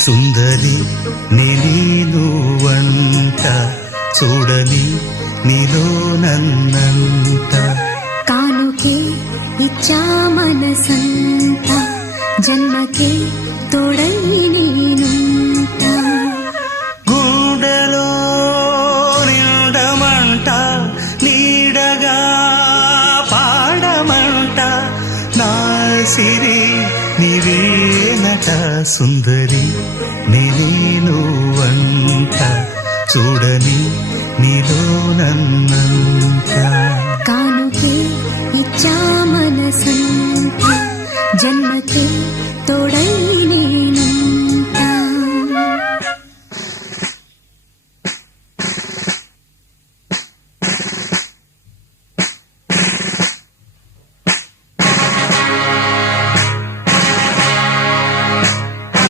సుందరి నేను వంట చూడని నీలో నన్నంత కానుకే ఇచ్చా మనసంత జన్మకే తోడై నేనుంట గుండెలో నిండమంట నీడగా పాడమంట నా సిరి నీవేనట సుందరి నేను వంట చూడని నీలో నన్నంత కానుకే ఇచ్చా మనసంత జన్మకే తోడై